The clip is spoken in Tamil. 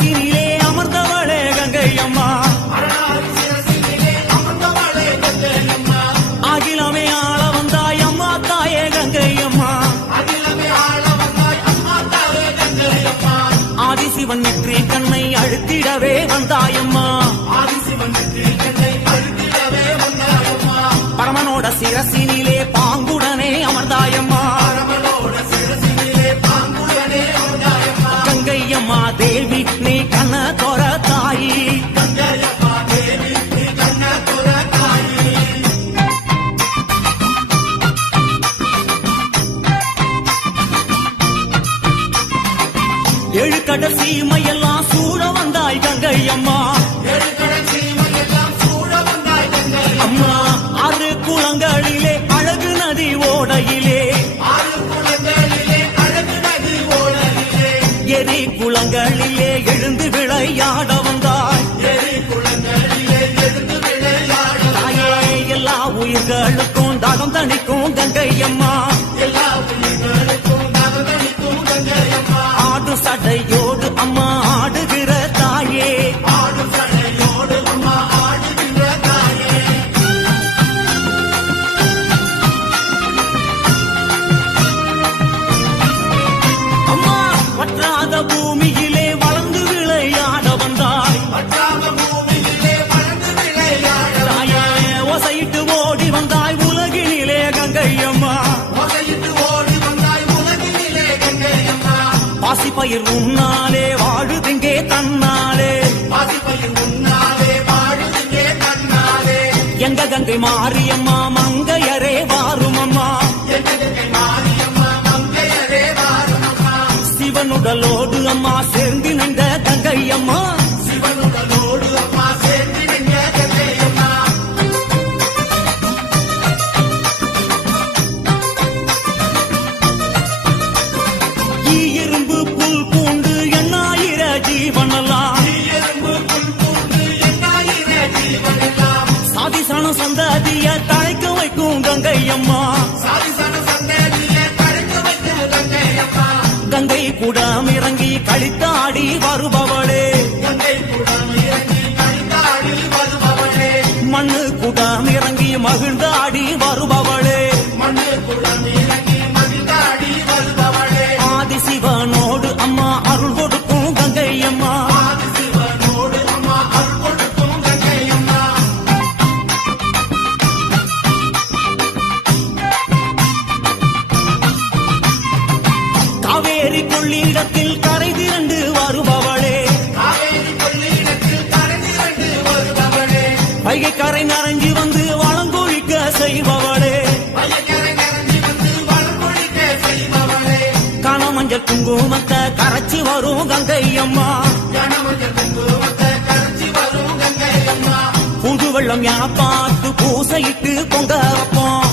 சிரசினிலே அமர்ந்தவளே கங்கை அம்மா அகிலமே ஆள வந்தாய் அம்மா தாயே கங்கை அம்மா ஆதிசிவன் நெற்றி கண்ணை அழுத்திடவே வந்தாயம்மா. பரமனோட சிரசினி கங்கையம்மா தேவி நீ கண்ண தோர தாயி ஏழு கடல் சீமையெல்லாம் சூழ வந்தாய் கங்கையம்மா. அம்மா எரி குளங்களிலே எழுந்து விளையாட வந்தாய். தாயே எல்லா உயிர்களுக்கும் தாகம் தணிக்கும் கங்கையம்மா ஆடு சடையோடு அம்மா ஆடுகிற தாயே. அம்மா வற்றாத பாசி பயிர் உன்னாலே வாழுதுங்கே தன்னாலே. பாசி பயிர் உன்னாலே வாழுதுங்கே தன்னாலே எங்க கங்கை மாரியம்மா மங்கையரே வாருமம்மா. சிவனுடலோடு அம்மா சேர்ந்து நின்ற கங்கையம்மா. ஈ சாதி சனம் சந்ததிய தழைக்க வைக்கும் கங்கை அம்மா கங்கை கூடம் இறங்கி கழித்தாடி வருபவளே. மண்ணு கூடம் இறங்கி மகிழ்ந்த காவேரி கொள்ளிடத்தில் கரை திரண்டு வருபவளே. வைகை கரை நனைஞ்சு வந்து வளங்கொழிக்க செய்பவளே. கனமஞ்சள் குங்குமத்தை கரைச்சி வரும் கங்கை அம்மா புது வெள்ளம் என பார்த்து பூசையிட்டு பொங்க வைப்போம்.